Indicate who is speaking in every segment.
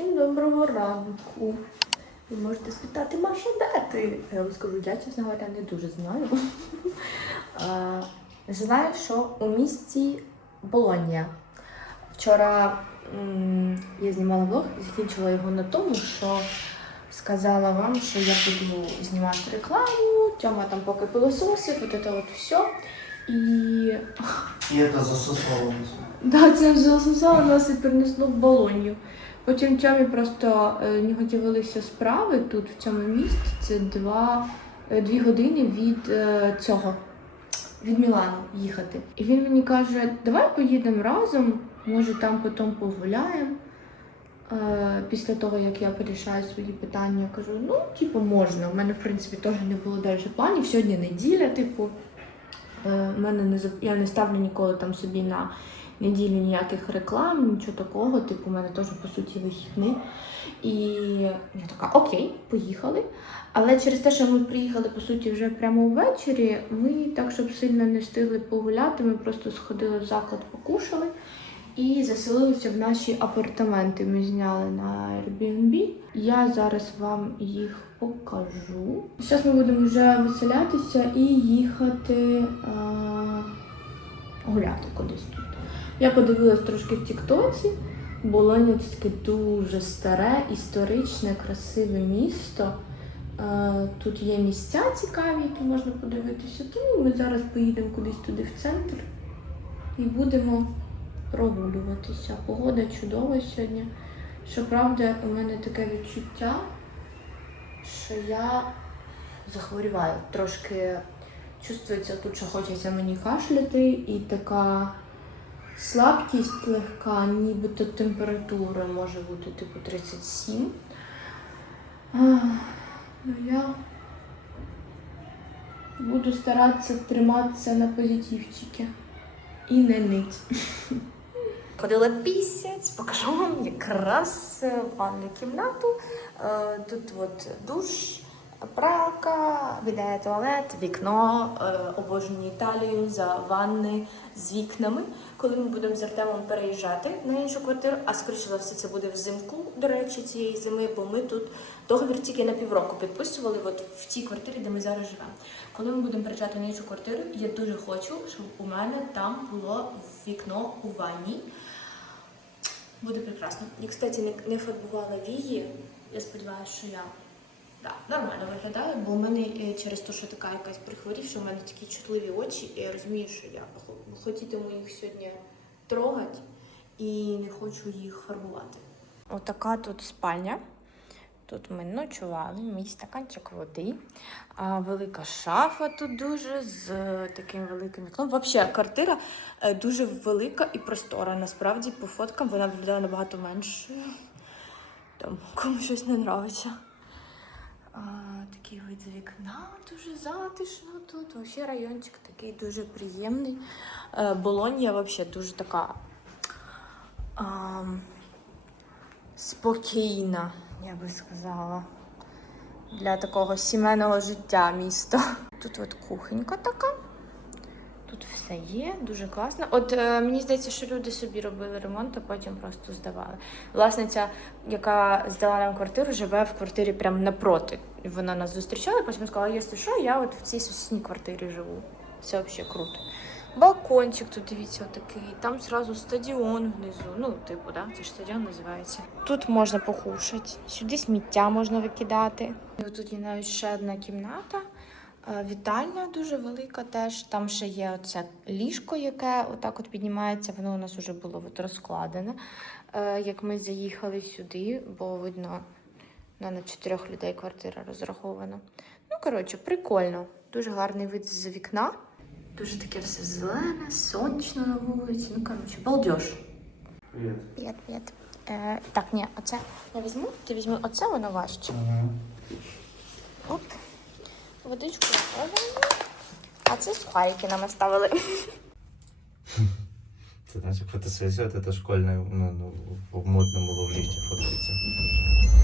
Speaker 1: Всім доброго ранку. Ви можете спитати, Маша, де ти? Я вам скажу, я, чесно говоря, не дуже знаю. А, Знаю, що у місті Болонія. Вчора м, я знімала влог і закінчила його на тому, що сказала вам, що я буду знімати рекламу, Тьома там поки пилососив, от це от все. І
Speaker 2: І це засосало.
Speaker 1: Да, це засосало нас і принесло в Болонію. Потім Тьомі просто е, не готувалися справи тут, в цьому місті. Це два, е, дві години від е, цього, від Мілану їхати. І він мені каже, давай поїдемо разом, може там потім погуляємо. Після того, як я порішаю свої питання, я кажу, ну, типу, можна. У мене, в принципі, теж не було далі планів. Сьогодні неділя, типу. В мене не я не ставлю ніколи там собі на неділю ніяких реклам, нічого такого. Типу, у мене теж по суті вихідний. І я така, окей, поїхали. Але через те, що ми приїхали по суті вже прямо ввечері, ми так, щоб сильно не встигли погуляти, ми просто сходили в заклад, покушали і заселилися в наші апартаменти. Ми зняли на Airbnb. Я зараз вам їх покажу. Зараз ми будемо вже виселятися і їхати а, гуляти кудись тут. Я подивилась трошки в Тіктоці. Болоня це таке дуже старе, історичне, красиве місто. Е, Тут є місця цікаві, які можна подивитися. Тому ми зараз поїдемо кудись туди в центр і будемо прогулюватися. Погода чудова сьогодні. Щоправда, у мене таке відчуття, що я захворіваю. Трошки чувствується тут, що хочеться мені кашляти, і така слабкість легка, нібито температура може бути типу 37. Ах, Ну я буду старатися триматися на позитивчики і не нить. Ходила пісяць, покажу вам якраз ванну кімнату. Е, Тут от душ, пралка, біде туалет, вікно, е, обожнюю Італію за ванни з вікнами. Коли ми будемо з Артемом переїжджати на іншу квартиру, а скоріше за все це буде взимку, до речі, цієї зими, бо ми тут договір тільки на півроку підписували от в тій квартирі, де ми зараз живемо. Коли ми будемо переїжджати на іншу квартиру, я дуже хочу, щоб у мене там було вікно у ванні. Буде прекрасно. Я, кстати, не фарбувала вії. Я сподіваюся, що я да, нормально виглядаю, бо у мене е, через те, що така якась прихворівша, у мене такі чутливі очі, і я розумію, що я хотітиму їх сьогодні трогати і не хочу їх фарбувати. Отака тут спальня. Тут ми ночували, мій стаканчик води, а, велика шафа тут дуже з е, таким великим вікном. Взагалі, квартира е, дуже велика і простора. Насправді, по фоткам вона виглядає набагато меншою. Там комусь щось не подобається. Такий вид з вікна, дуже затишно тут. Взагалі райончик такий дуже приємний. Болонья Болонія взагалі дуже така а, спокійна, я би сказала. Для такого сімейного життя місто. Тут от кухонька така. Тут все є, дуже класно. От е, мені здається, що люди собі робили ремонт, а потім просто здавали. Власниця, яка здала нам квартиру, живе в квартирі прямо напроти. Вона нас зустрічала, потім сказала, якщо що, я от в цій сусідній квартирі живу. Це взагалі круто. Балкончик тут дивіться отакий. Там зразу стадіон внизу. Ну, типу, да? Це ж стадіон називається. Тут можна покушати, сюди сміття можна викидати. І тут є навіть ще одна кімната. Е, Вітальня дуже велика теж. Там ще є оце ліжко, яке отак от піднімається. Воно у нас вже було от розкладене. Е, Як ми заїхали сюди, бо видно, на чотирьох людей квартира розрахована. Ну, коротше, прикольно. Дуже гарний вид з вікна. Дуже таке все зелене, сонячно на вулиці. Ну, коротше, балдеж.
Speaker 2: Привіт.
Speaker 1: Привіт, привіт. Е, так, ні, оце я візьму, ти візьми оце, воно важче.
Speaker 2: Ага.
Speaker 1: Оп. Водичку робимо. А це сухарики нам оставили.
Speaker 2: Це наче фотосесія, от це школьне, ну, ну, в модно було в ліфті фоткатися.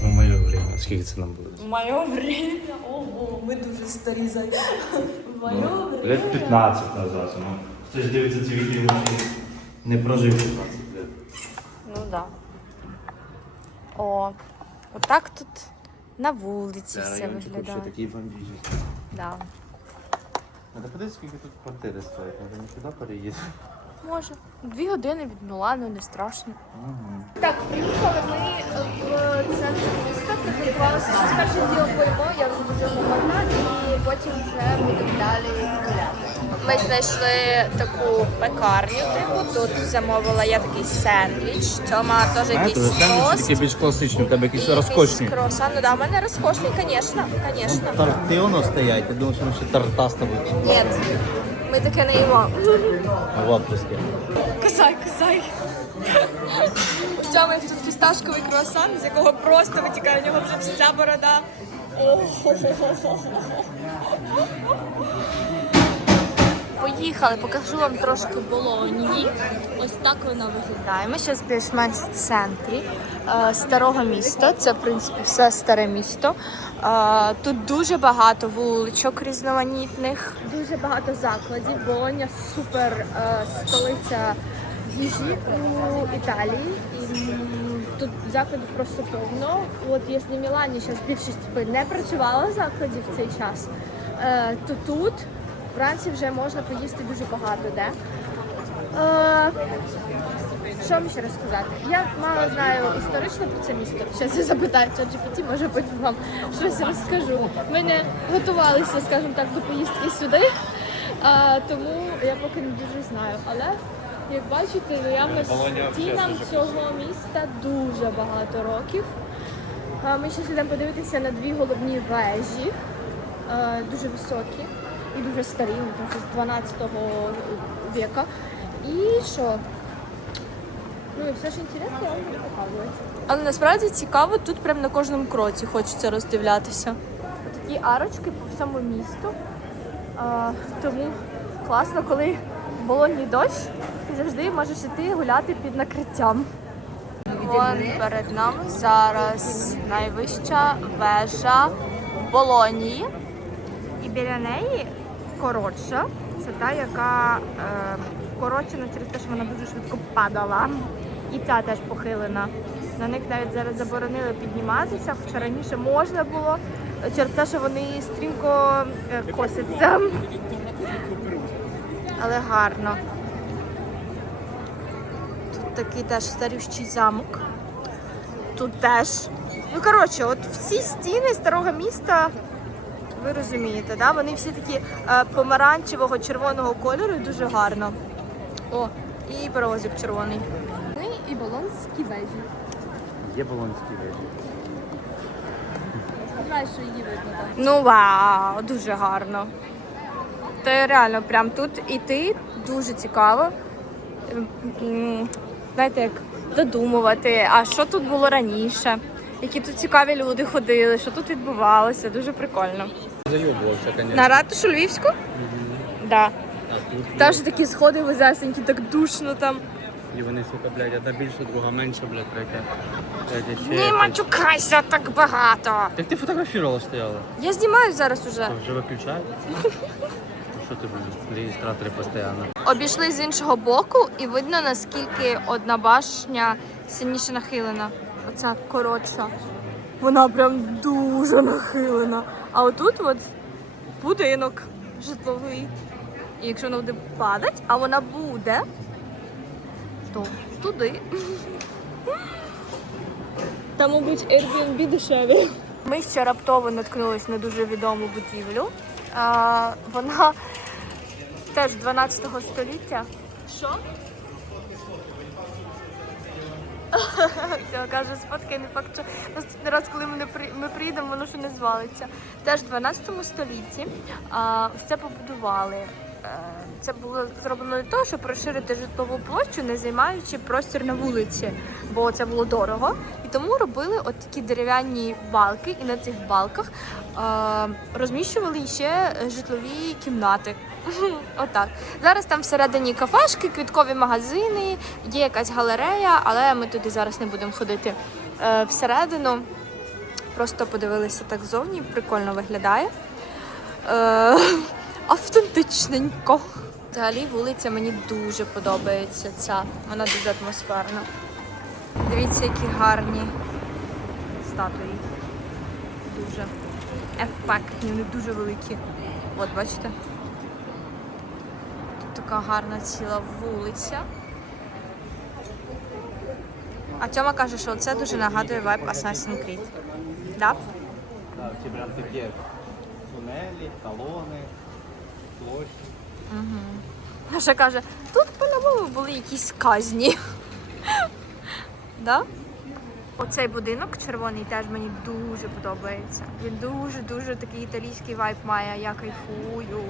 Speaker 2: Ну, моє время. Скільки це нам було?
Speaker 1: В моє время. Ого, ми дуже старі за В моє
Speaker 2: Ну,
Speaker 1: время.
Speaker 2: Лет 15 назад. Ну, хтось дивиться ці відео, не прожив 15 лет.
Speaker 1: Ну да. О, отак тут на вулиці все виглядає.
Speaker 2: такий бомбіжний.
Speaker 1: Да.
Speaker 2: Надо подивитися, скільки тут квартири стоять. може не сюди переїхати.
Speaker 1: Може. Дві години від Мілану, не страшно.
Speaker 3: Так, приїхали ми в центр міста, приготувалися, спершу діло поїмо, я вже дуже голодна, і потім вже будемо далі.
Speaker 1: Ми знайшли таку пекарню, типу, тут замовила я такий сендвіч. Тьома теж якийсь тост.
Speaker 2: більш класичні, у тебе якісь
Speaker 1: Якийсь круасан. Ну да, у мене розкошний, звісно, звісно.
Speaker 2: Торти воно стоять, я думаю, що ми ще торта з тобою.
Speaker 1: Ні, ми таке не їмо.
Speaker 2: В отпуске.
Speaker 1: Кусай. У Тьоми тут фісташковий круасан, з якого просто витікає у нього вже вся борода. Поїхали, покажу вам трошки Болонії. Ось так вона виглядає. Ми зараз більш-менш в центрі е, старого міста. Це, в принципі, все старе місто. Е, тут дуже багато вуличок різноманітних.
Speaker 3: Дуже багато закладів. Болоня супер е, столиця їжі у Італії. Тут закладів просто повно. От якщо в Мілані зараз більшість не працювала закладів в цей час, то тут вранці вже можна поїсти дуже багато де. Е, що вам ще розказати? Я мало знаю історично про це місто. Зараз я запитаю ChatGPT, може потім вам щось розкажу. Ми не готувалися, скажімо так, до поїздки сюди, а, тому я поки не дуже знаю. Але як бачите, реально стінам цього міста дуже багато років. Ми ще йдемо подивитися на дві головні вежі, е, дуже високі і дуже старі, ну, там 12 віка. І що? Ну і все ж інтересно, я вам буду показувати.
Speaker 1: Але насправді цікаво, тут прямо на кожному кроці хочеться роздивлятися.
Speaker 3: Такі арочки по всьому місту. А, тому класно, коли в дощ, ти завжди можеш іти гуляти під накриттям.
Speaker 1: Вон перед нами зараз найвища вежа Болонії. І біля неї коротша. Це та, яка е, коротшена через те, що вона дуже швидко падала. І ця теж похилена. На них навіть зараз заборонили підніматися, хоча раніше можна було через те, що вони стрімко е, косяться. Але гарно. Тут такий теж старющий замок. Тут теж. Ну, коротше, от всі стіни старого міста, ви розумієте, да? вони всі такі е, помаранчевого червоного кольору і дуже гарно. О, і паровозик червоний.
Speaker 3: Ми і болонські вежі.
Speaker 2: Є болонські вежі.
Speaker 3: Що її видно.
Speaker 1: Ну вау, дуже гарно. Та реально, прям тут іти дуже цікаво. Знаєте, як додумувати, а що тут було раніше, які тут цікаві люди ходили, що тут відбувалося, дуже прикольно.
Speaker 2: Зайобувався, звісно.
Speaker 1: На ратушу Львівську? Так. Да.
Speaker 2: А тут
Speaker 1: такі сходи везесенькі, так душно там.
Speaker 2: і вони, сука, блядь, одна більше, друга менше, блядь, третя. Третя ще.
Speaker 1: Не
Speaker 2: якась.
Speaker 1: матюкайся так багато.
Speaker 2: Так ти фотографувала стояла?
Speaker 1: Я знімаю зараз уже.
Speaker 2: Вже виключають? Що ти будеш? В реєстраторі постійно.
Speaker 1: Обійшли з іншого боку і видно, наскільки одна башня сильніше нахилена. Оця коротша. Вона прям дуже нахилена. А отут от будинок житловий. І якщо вона буде падати, а вона буде, то туди. Там, мабуть, Airbnb дешеві. Ми ще раптово наткнулись на дуже відому будівлю. А, вона теж 12 століття. Що? Все, каже, сфоткай, не факт, що наступний раз, коли ми, не при... ми приїдемо, воно ще не звалиться. Теж в 12 столітті а, все побудували. Е, Це було зроблено для того, щоб розширити житлову площу, не займаючи простір на вулиці, бо це було дорого. І тому робили от такі дерев'яні балки, і на цих балках е, розміщували ще житлові кімнати. Отак. Зараз там всередині кафешки, квіткові магазини, є якась галерея, але ми туди зараз не будемо ходити е, всередину. Просто подивилися так зовні, прикольно виглядає. Автентичненько. Взагалі вулиця мені дуже подобається ця. Вона дуже атмосферна. Дивіться, які гарні
Speaker 4: статуї. Дуже ефектні, вони дуже великі. От, бачите? Тут така гарна ціла вулиця. А Тьома каже, що це дуже нагадує вайб Assassin's Creed. Да?
Speaker 2: Так, ті прям такі тунелі, талони, площі.
Speaker 4: А ще каже, тут по-новому були якісь казні. да? Оцей будинок червоний теж мені дуже подобається. Він дуже-дуже такий італійський вайб має. Я кайфую.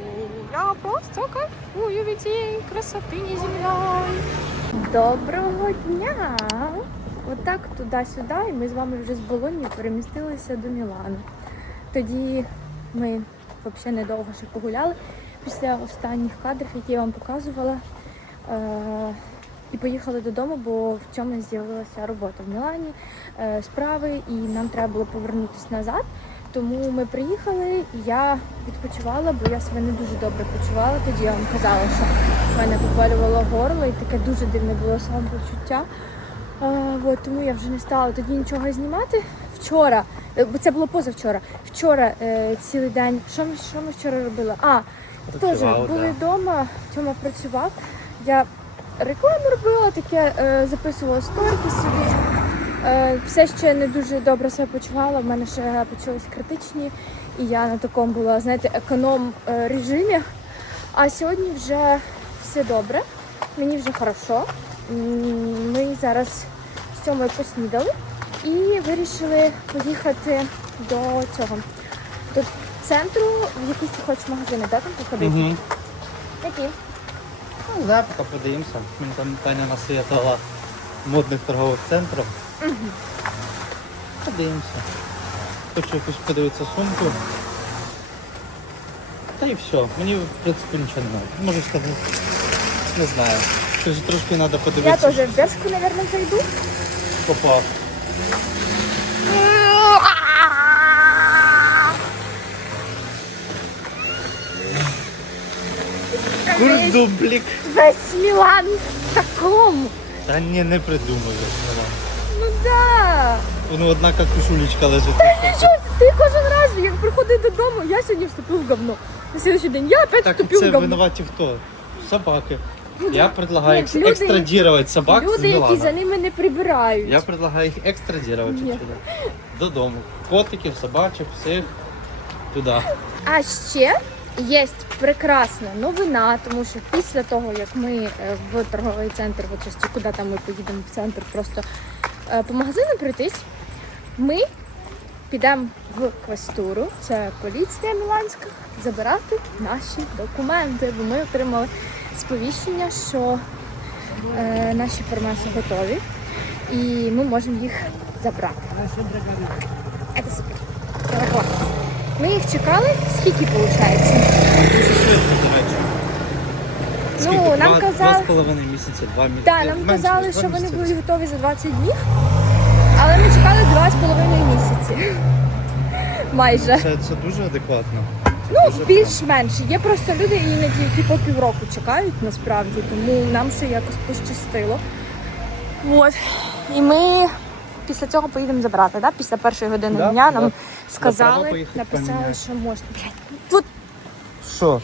Speaker 4: Я просто кайфую від цієї красотині землі.
Speaker 1: Доброго дня! Отак туди-сюди, і ми з вами вже з Болоні перемістилися до Мілану. Тоді ми взагалі недовго ще погуляли після останніх кадрів, які я вам показувала. Е- і поїхали додому, бо в цьому з'явилася робота в Мілані, е, справи, і нам треба було повернутися назад. Тому ми приїхали, я відпочивала, бо я себе не дуже добре почувала. Тоді я вам казала, що в мене поболювало горло і таке дуже дивне було самопочуття. Е, от, тому я вже не стала тоді нічого знімати. Вчора, бо це було позавчора. Вчора е, цілий день. Що ми, що ми вчора робили? А, теж були
Speaker 2: да.
Speaker 1: вдома, Тьома працював. Я рекламу робила, таке е, записувала сторіки собі. Е, все ще не дуже добре себе почувала. В мене ще почались критичні, і я на такому була, знаєте, економ е, режимі. А сьогодні вже все добре, мені вже хорошо. Ми зараз з цьому поснідали і вирішили поїхати до цього. До центру, в якийсь ти хочеш магазини, да, там походити?
Speaker 2: Угу.
Speaker 1: Які?
Speaker 2: Ну, да, поки подивимося. Мені там Таня насвітила модних торгових центрів. Подивимося. Хочу якусь подивитися сумку. Та і все. Мені в принципі нічого не треба. Можу сказати. Не знаю. Тож трошки треба
Speaker 1: Я
Speaker 2: подивитися.
Speaker 1: теж в Бершку, мабуть, зайду.
Speaker 2: Попав. Курдублік.
Speaker 1: Весь Мілан в такому.
Speaker 2: Та ні, не придумаю.
Speaker 1: Ну да.
Speaker 2: Ну одна какушулечка лежить.
Speaker 1: Що ти кожен раз, як приходить додому, я сьогодні вступив в говно. На слідчий день я опять
Speaker 2: Так
Speaker 1: вступив
Speaker 2: це
Speaker 1: в говно.
Speaker 2: винуваті хто? Собаки. Я предлагаю
Speaker 1: люди-
Speaker 2: екстрадірувати собак з
Speaker 1: Люди, які
Speaker 2: Мілана.
Speaker 1: за ними не прибирають.
Speaker 2: Я предлагаю їх екстрадірувати
Speaker 1: Ні.
Speaker 2: сюди. Додому. Котиків, собачок, всіх туди.
Speaker 1: А ще є прекрасна новина, тому що після того, як ми е, в торговий центр, щось, чи куди там ми поїдемо в центр, просто е, по магазину пройтись, ми підемо в квестуру, це поліція міланська, забирати наші документи, бо ми отримали сповіщення, що е, наші пермеси готові, і ми можемо їх забрати. Це супер. Ми їх чекали, скільки виходить?
Speaker 2: Дуже швидко, до речі. Скільки?
Speaker 1: Ну, нам
Speaker 2: Два-
Speaker 1: казали-
Speaker 2: Два з половиною місяці, два місяці.
Speaker 1: Так, нам казали, що вони будуть готові за 20 днів, але ми чекали два з половиною місяці. Майже.
Speaker 2: Це, це дуже адекватно.
Speaker 1: Ну, більш-менш. Є просто люди, іноді, які по півроку чекають насправді, тому нам ще якось пощастило. От. І ми після цього поїдемо забрати, да? після першої години
Speaker 2: Да,
Speaker 1: дня нам сказали, написали, що можна. Блядь, Тут
Speaker 2: Що?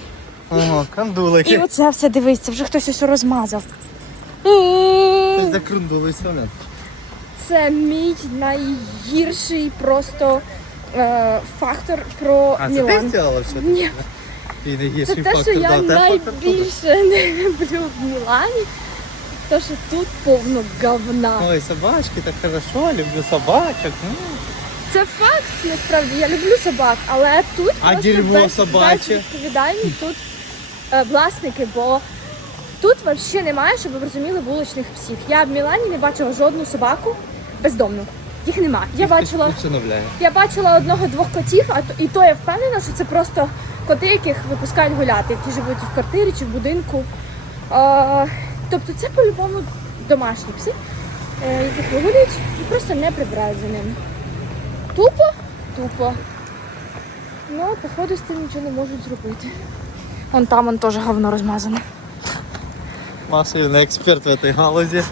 Speaker 2: Ага,
Speaker 1: і
Speaker 2: кандулики.
Speaker 1: оце все дивись, це вже хтось ось розмазав.
Speaker 2: Хтось закрундулися. не?
Speaker 1: Це мій найгірший просто е, фактор про
Speaker 2: А, це ти
Speaker 1: Мілан.
Speaker 2: зробила все?
Speaker 1: Ні,
Speaker 2: не
Speaker 1: це те,
Speaker 2: фактор,
Speaker 1: що я
Speaker 2: да, те фактор туди.
Speaker 1: найбільше не люблю в Мілані. То, що тут повно говна.
Speaker 2: Ой, собачки, так хорошо, люблю собачок. м.
Speaker 1: Це факт, насправді. Я люблю собак, але тут
Speaker 2: А
Speaker 1: просто
Speaker 2: дерьмо
Speaker 1: без,
Speaker 2: собаче?
Speaker 1: безвідповідальні тут е, власники, бо тут взагалі немає, щоб ви розуміли, вуличних псів. Я в Мілані не бачила жодну собаку бездомну. Їх нема. Я бачила. Я бачила одного-двох котів, а то і то я впевнена, що це просто коти, яких випускають гуляти, які живуть в квартирі чи в будинку. А, тобто це по-любому домашні пси, е, яких вигулюють і просто не прибирають за ними. Тупо, тупо. Ну, походу, з цим нічого не можуть зробити. Вон там он теж говно розмазане.
Speaker 2: Маша, не експерт в этой галузі.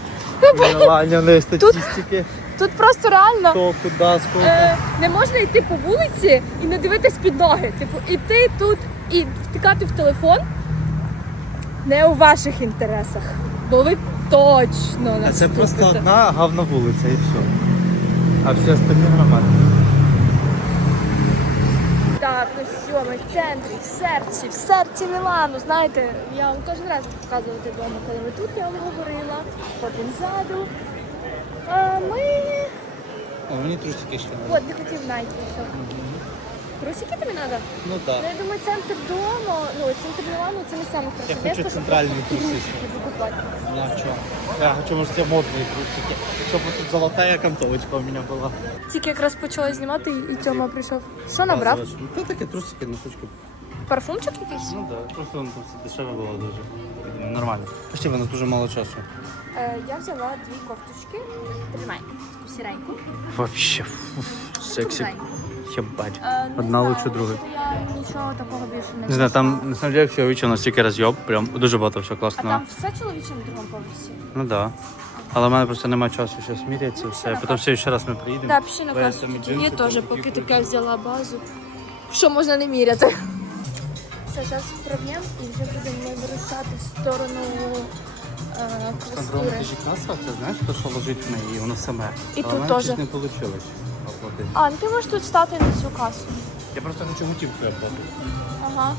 Speaker 2: Вилання статистики.
Speaker 1: Тут просто реально
Speaker 2: Хто, куди, скільки?
Speaker 1: е, не можна йти по вулиці і не дивитись під ноги. Типу, іти тут і втикати в телефон не у ваших інтересах. Бо ви точно
Speaker 2: А це просто одна гавна вулиця і все. А все остальные нормально.
Speaker 1: Так, ну все, ми в центрі, в серці, в серці Мілану. Знаєте, я вам кожен раз показувала вдома, коли ми тут, я вам говорила, потім ззаду. А ми.
Speaker 2: О, мені трусики ще не.
Speaker 1: От, ти хотів найти вийшов Трусики тобі треба?
Speaker 2: Ну так.
Speaker 1: Ну, я думаю, центр дому, ну, центр Мілану це не саме хороше
Speaker 2: Я хочу
Speaker 1: місто, щоб
Speaker 2: центральні
Speaker 1: просто
Speaker 2: труси.
Speaker 1: трусики покупати.
Speaker 2: Я хочу. Я хочу, может, все модные трусики. Чтобы тут золотая окантовочка у меня была.
Speaker 1: Тільки якраз почала знімати і Тьома прийшов. Що набрав?
Speaker 2: Ну такі трусики, носочки.
Speaker 1: Парфумчик якийсь?
Speaker 2: Ну да, просто воно все дешеве було дуже. Нормально. Почти в нас дуже мало часу.
Speaker 1: Е, я взяла дві кофточки. Тримай. Сіреньку.
Speaker 2: Вообще, сексі.
Speaker 1: Тоненьку.
Speaker 2: Єбать.
Speaker 1: Е, не
Speaker 2: Одна
Speaker 1: знаю,
Speaker 2: лучше другої.
Speaker 1: що Я нічого такого більше не
Speaker 2: Не знаю, там на самом деле все настільки роз'єб, прям дуже багато всього
Speaker 1: А там все чоловіче на другому поверсі?
Speaker 2: Ну да. Але в мене просто немає часу зараз міряти все. Потім все ще раз ми приїдемо.
Speaker 1: Да, пішли на
Speaker 2: і
Speaker 1: Я
Speaker 2: джинси,
Speaker 1: теж
Speaker 2: там
Speaker 1: поки
Speaker 2: такі
Speaker 1: таке взяла базу. Що можна не міряти? Все, зараз проб'ємо і вже будемо вирушати в сторону е,
Speaker 2: Андрома
Speaker 1: квестури.
Speaker 2: каса, це знаєш, то, що лежить в неї, і воно саме.
Speaker 1: І
Speaker 2: Але
Speaker 1: тут
Speaker 2: мене
Speaker 1: теж.
Speaker 2: щось не вийшло оплатити.
Speaker 1: А, ну ти можеш тут стати на цю касу.
Speaker 2: Я просто хочу готівкою оплатити.
Speaker 1: Ага.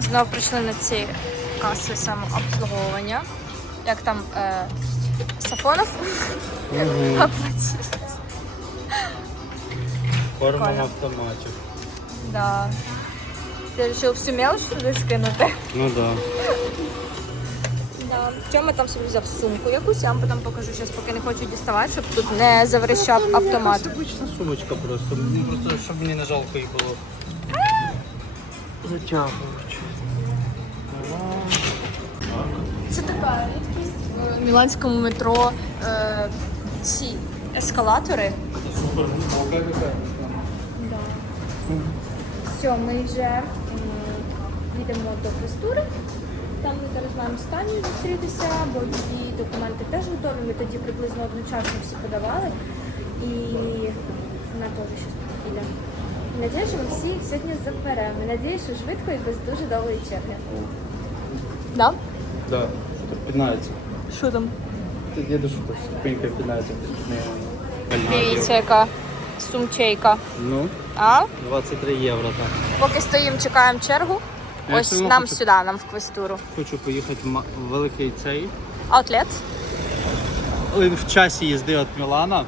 Speaker 1: Знову прийшли на ці каси самообслуговування. Як там е, Сафонов оплатив.
Speaker 2: Форма в
Speaker 1: Прикольно.
Speaker 2: автоматі.
Speaker 1: Да. Ти вирішив всю мелочь сюди скинути?
Speaker 2: Ну да.
Speaker 1: Да. Тьома там собі взяв сумку якусь, я вам потім покажу зараз, поки не хочу діставати, щоб тут не заверещав автомат.
Speaker 2: Це обична сумочка просто. Ну просто щоб мені не жалко її було. Затягуючи.
Speaker 1: Це така рідкість в міланському метро. Е, ці ескалатори.
Speaker 2: Супер, ну яка
Speaker 1: Все, ми вже м, їдемо до квестури. Там ми зараз маємо з Танею зустрітися, бо її документи теж готові. Ми тоді приблизно одночасно всі подавали. І вона теж щось підійде. Надіюсь, що ми всі їх сьогодні заберемо. Надіюсь, що швидко і без дуже довгої черги. Да?
Speaker 2: Да, що піднається.
Speaker 1: Що там?
Speaker 2: Ти так ступенька піднається під нею.
Speaker 1: Дивіться, яка сумчейка.
Speaker 2: Ну,
Speaker 1: А?
Speaker 2: 23 євро так.
Speaker 1: Поки стоїмо, чекаємо чергу.
Speaker 2: Я
Speaker 1: Ось
Speaker 2: все одно
Speaker 1: нам
Speaker 2: хочу-
Speaker 1: сюди, нам в квестуру.
Speaker 2: Хочу поїхати в ма- в великий цей.
Speaker 1: Аутлет.
Speaker 2: В часі їзди від Мілана.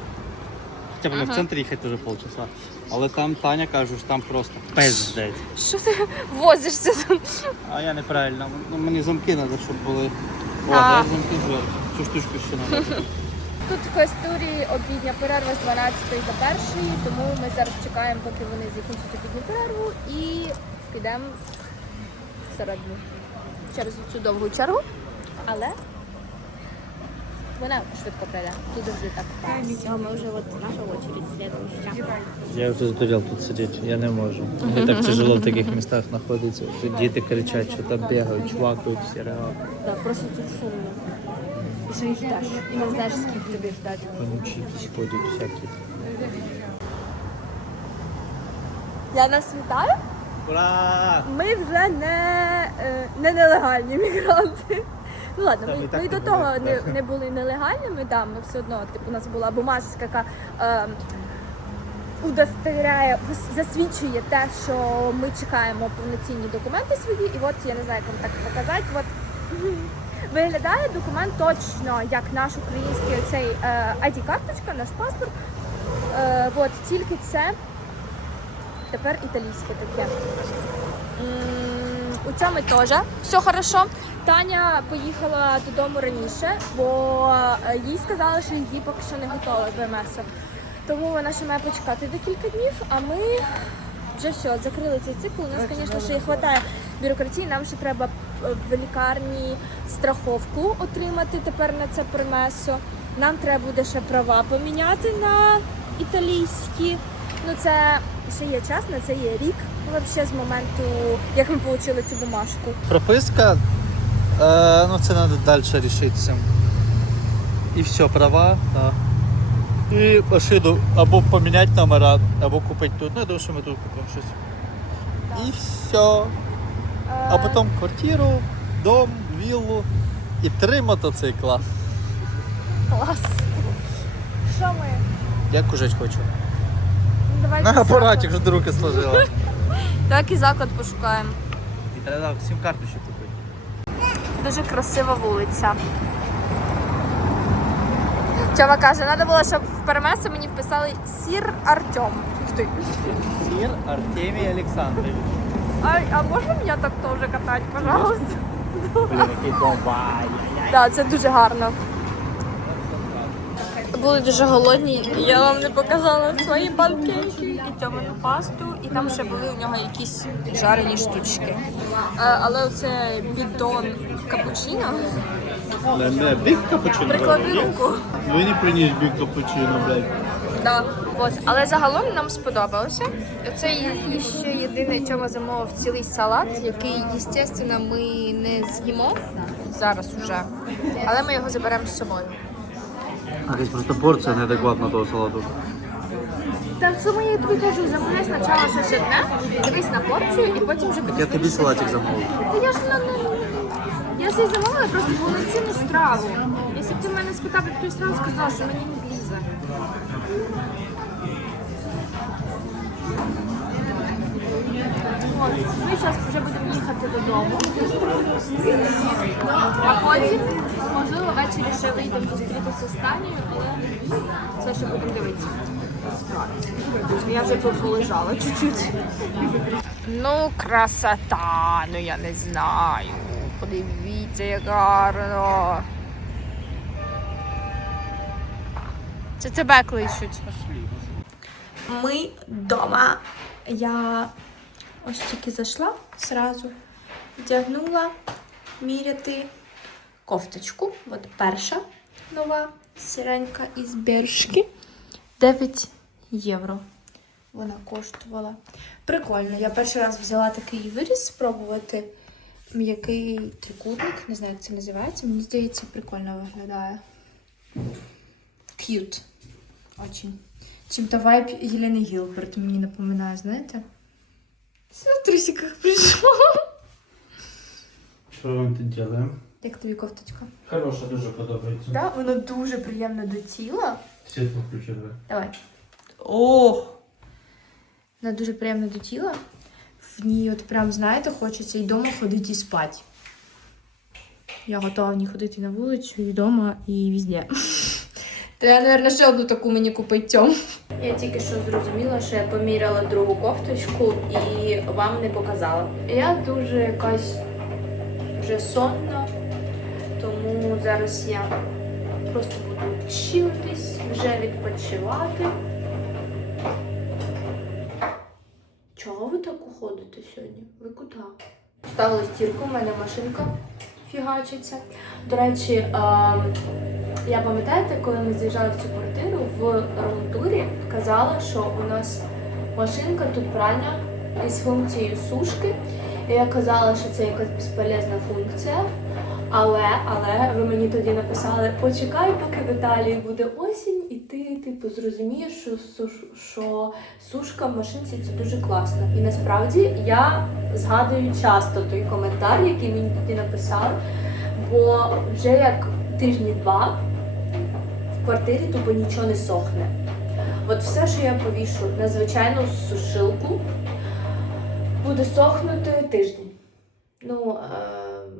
Speaker 2: Хоча б не в центрі їхати вже полчаса. Але там Таня каже, що там просто пиздець.
Speaker 1: Що ти возишся тут?
Speaker 2: А я неправильно. Ну, мені замки треба, щоб були. О,
Speaker 1: А.
Speaker 2: дай замки зверху. Цю штучку ще треба.
Speaker 1: Тут в квестурі обідня перерва з 12 до 1, тому ми зараз чекаємо, поки вони закінчать обідню перерву і підемо всередину через цю довгу чергу. Але вона швидко пройде. Тут завжди так.
Speaker 5: Все, мы уже вот наша очередь следующая.
Speaker 2: Я вже задуряв тут сидіти, я не можу. Мені так тяжело в таких містах знаходитися. Тут діти кричать, що там бігають, чвакають, всі реально.
Speaker 5: Да, просто тут сумно. И что их ждать. И не знаешь, с кем тебе ждать.
Speaker 2: Вонючі якісь ходять всякі.
Speaker 1: Я нас вітаю.
Speaker 2: Ура!
Speaker 1: Ми вже не, е, не нелегальні мігранти. Ну ладно, ми,
Speaker 2: ми
Speaker 1: й до того не, не були нелегальними, да, ми все одно, типу, у нас була бумажка, яка е, удостовіряє, засвідчує те, що ми чекаємо повноцінні документи свої, і от я не знаю, як вам так показати. От виглядає документ точно як наш український цей е, ID-карточка, наш паспорт. Е, от тільки це тепер італійське таке. У цьому теж все хорошо. Таня поїхала додому раніше, бо е, їй сказали, що її поки що не готове ВМС. Тому вона ще має почекати декілька днів, а ми вже все, закрили цей цикл. У нас, звісно, ще й вистачає бюрократії. Нам ще треба е, в лікарні страховку отримати тепер на це примесо. Нам треба буде ще права поміняти на італійські. Ну це ще є час, на це є рік. Взагалі з моменту, як ми отримали цю бумажку.
Speaker 2: Прописка, е, ну це треба далі рішитися. І все, права. Да. І машину або поміняти номера, або купити тут. Ну, я думаю, що ми тут купимо щось. І все. А потім квартиру, дом, віллу і три мотоцикла.
Speaker 1: Клас. Що ми?
Speaker 2: Я кушать хочу.
Speaker 1: Давайте
Speaker 2: На апараті вже руки сложила.
Speaker 1: Так і заклад пошукаємо.
Speaker 2: І треба сім-карту ще купити.
Speaker 1: Дуже красива вулиця. Тьома каже, треба було, щоб в перемесі мені вписали сір Артем. Ух ти.
Speaker 2: Сір Артемій Олександрович.
Speaker 1: А, а можна мене так теж катати, пожалуйста?
Speaker 2: Блін, який бомбай.
Speaker 1: Так, це дуже гарно. Були дуже голодні, я вам не показала свої панкейки і тьомину пасту, і там ще були у нього якісь жарені штучки. Е, Але оце бідон капучино.
Speaker 2: Не, не, бig капучино.
Speaker 1: Приклади руку.
Speaker 2: Ви не приніс бig капучино, блядь.
Speaker 1: Да, от. Але загалом нам сподобалося. Це є- ще єдине, чому замовив цілий салат, який, звісно, ми не з'їмо зараз уже. Але ми його заберемо з собою.
Speaker 2: Якась просто порція неадекватна того салату.
Speaker 5: Так само я тобі кажу, замовляй спочатку щось одне, дивись на порцію і потім вже
Speaker 2: Я тобі салатик замовив.
Speaker 5: Та я ж не, не, я ж замовила просто повноцінну страву. Якщо б ти мене спитав, я б тобі сразу сказала, що мені не влізе. От, зараз вже будемо їхати додому. А потім, можливо, ввечері ще вийдемо зустрітися з Танею, але це ще будемо дивитися. Я вже тут полежала чуть-чуть.
Speaker 1: Ну, красота, ну я не знаю. Подивіться, як гарно. Це тебе кличуть. Ми вдома. Я ось тільки зайшла зразу, вдягнула міряти кофточку. От перша нова сіренька із бершки. 9 євро вона коштувала. Прикольно. Я перший раз взяла такий виріз спробувати. М'який трикутник, не знаю, як це називається. Мені здається, прикольно виглядає. Cute. Очень. Чим-то вайб Єлени Гілберт мені напоминає, знаєте? Все в трусиках прийшла.
Speaker 2: Що ми тут робимо?
Speaker 1: Як тобі кофточка?
Speaker 2: Хороша, дуже подобається.
Speaker 1: Да, воно дуже приємно до тіла.
Speaker 2: Світло включили.
Speaker 1: Давай. О! Вона дуже приємна до тіла. В ній от прям, знаєте, хочеться і вдома ходити і спати. Я готова в ній ходити на вулицю, і вдома, і везде. Треба, мабуть, ще одну таку мені купити цьому. Я тільки що зрозуміла, що я поміряла другу кофточку і вам не показала. Я дуже якась вже сонна, тому зараз я просто буду чилитись, вже відпочивати. Чого ви так уходите сьогодні? Ви куди? Ставили стірку, у мене машинка фігачиться. До речі, е, я пам'ятаєте, коли ми заїжджали в цю квартиру, в румтурі казала, що у нас машинка тут пральня із функцією сушки. І я казала, що це якась безполезна функція. Але, але ви мені тоді написали, почекай, поки в Італії буде осінь, і ти типу зрозумієш, що, що сушка в машинці це дуже класно. І насправді я згадую часто той коментар, який мені тоді написали, бо вже як тижні два квартирі тупо нічого не сохне. От все, що я повішу на звичайну сушилку, буде сохнути тиждень. Ну, ем,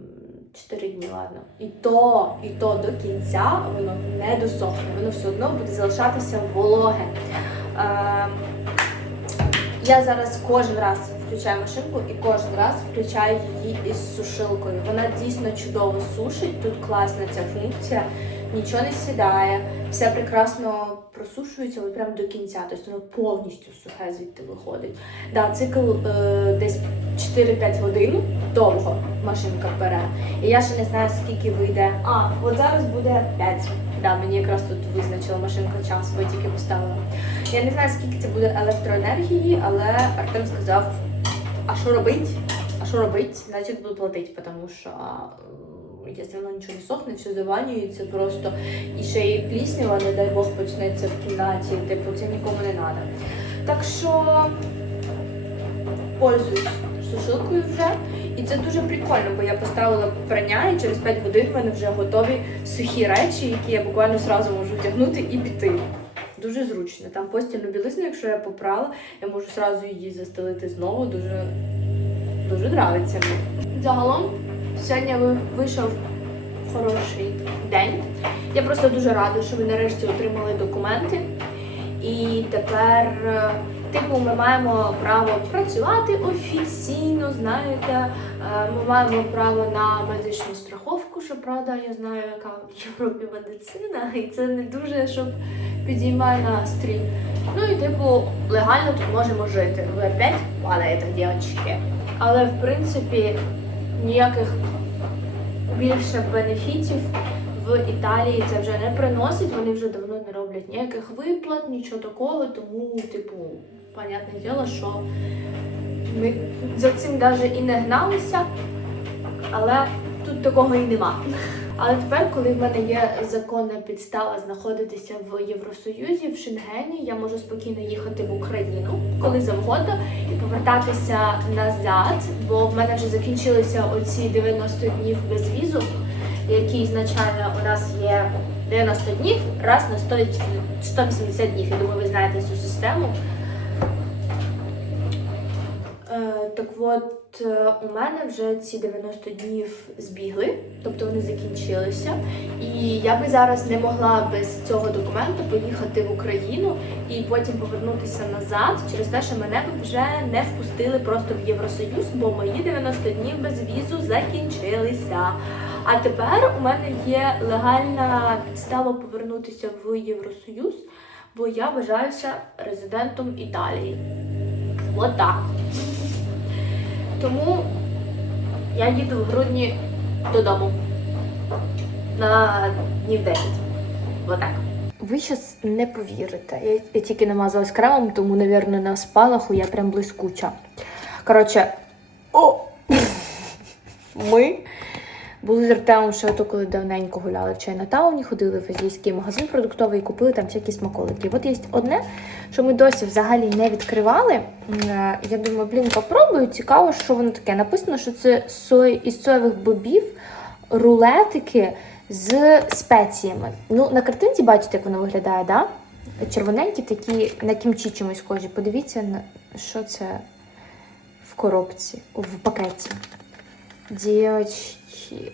Speaker 1: 4 дні, ладно. І то, і то до кінця воно не досохне, воно все одно буде залишатися вологе. Ем, я зараз кожен раз включаю машинку і кожен раз включаю її із сушилкою. Вона дійсно чудово сушить, тут класна ця функція, нічого не сідає, все прекрасно просушується от прямо до кінця, тобто воно повністю сухе звідти виходить. Да, цикл е, десь 4-5 годин довго машинка бере. І я ще не знаю, скільки вийде. А, от зараз буде 5. Да, мені якраз тут визначила машинка час, бо тільки поставила. Я не знаю, скільки це буде електроенергії, але Артем сказав: а що робить? А що робить? Значить буду платити, тому що е, якщо воно нічого не сохне, все заванюється просто. І ще й пліснява, не дай Бог, почнеться в кімнаті. Типу, це нікому не треба. Так що пользуюсь сушилкою вже. І це дуже прикольно, бо я поставила прання і через 5 годин в мене вже готові сухі речі, які я буквально зразу можу вдягнути і піти. Дуже зручно. Там постільну білизну, якщо я попрала, я можу зразу її застелити знову. Дуже, дуже нравиться. Загалом, сьогодні вийшов хороший день. Я просто дуже рада, що ви нарешті отримали документи. І тепер, е, типу, ми маємо право працювати офіційно, знаєте. Е, Ми маємо право на медичну страховку, що правда, я знаю, яка в Європі медицина, і це не дуже, щоб підіймає настрій. Ну і типу, легально тут можемо жити. Ви опять падаєте, дівчатки. Але в принципі ніяких більше бенефітів в Італії це вже не приносить. Вони вже давно не роблять ніяких виплат, нічого такого. Тому, типу, понятне діло, що ми за цим навіть і не гналися, але тут такого і нема. Але тепер, коли в мене є законна підстава знаходитися в Євросоюзі, в Шенгені, я можу спокійно їхати в Україну коли завгодно і повертатися назад, бо в мене вже закінчилися оці 90 днів без візу, які ізначально у нас є 90 днів раз на 100, 180 днів. Я думаю, ви знаєте цю систему. Е, так от е, у мене вже ці 90 днів збігли, тобто вони закінчилися. І я би зараз не могла без цього документу поїхати в Україну і потім повернутися назад через те, що мене б вже не впустили просто в Євросоюз, бо мої 90 днів без візу закінчилися. А тепер у мене є легальна підстава повернутися в Євросоюз, бо я вважаюся резидентом Італії. От так. Тому я їду в грудні додому на днів 10. Отак. Ви зараз не повірите. Я, я тільки намазалась кремом, тому, мабуть, на спалаху я прям блискуча. Коротше, о! ми були з Артемом ще ото коли давненько гуляли в Чайнатауні, ходили в азійський магазин продуктовий і купили там всякі смаколики. От є одне, що ми досі взагалі не відкривали. Е, Я думаю, блін, попробую. Цікаво, що воно таке. Написано, що це сой із соєвих бобів, рулетики з спеціями. Ну, на картинці бачите, як воно виглядає, да? Червоненькі такі на кімчі чимось схожі. Подивіться, що це в коробці, в пакеті. Дівчатки.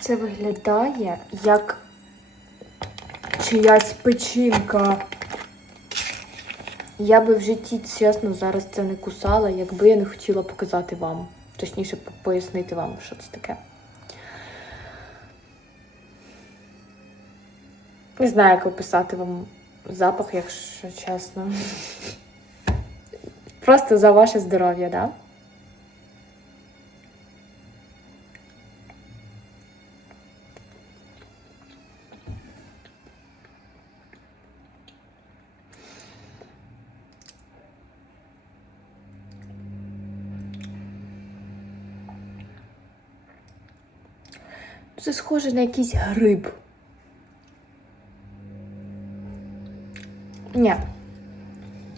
Speaker 1: Це виглядає як чиясь печінка. Я би в житті, чесно, зараз це не кусала, якби я не хотіла показати вам. Точніше, пояснити вам, що це таке. Не знаю, як описати вам запах, якщо чесно. Просто за ваше здоров'я? Да? Це схоже на якийсь гриб. Ні.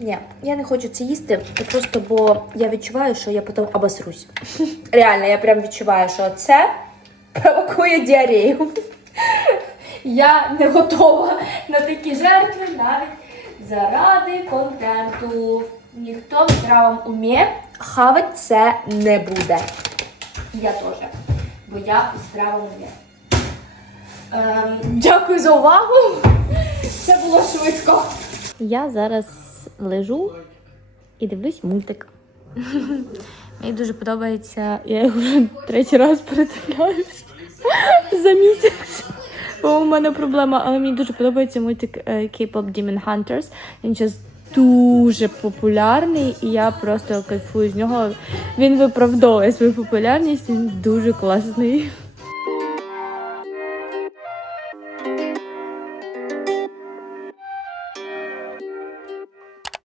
Speaker 1: Ні, я не хочу це їсти, просто бо я відчуваю, що я потім обосрусь. Реально, я прям відчуваю, що це провокує діарею. Я не готова на такі жертви навіть заради контенту. Ніхто в здравому умі хавати це не буде. Я теж. Бо я в здравому умі. Ем, дякую за увагу. Це було швидко. Я зараз лежу і дивлюсь мультик. Мені дуже подобається. Я його вже третій раз передивляюсь за місяць. Бо у мене проблема, але мені дуже подобається мультик е, K-pop Demon Hunters. Він зараз дуже популярний, і я просто кайфую з нього. Він виправдовує свою популярність, він дуже класний.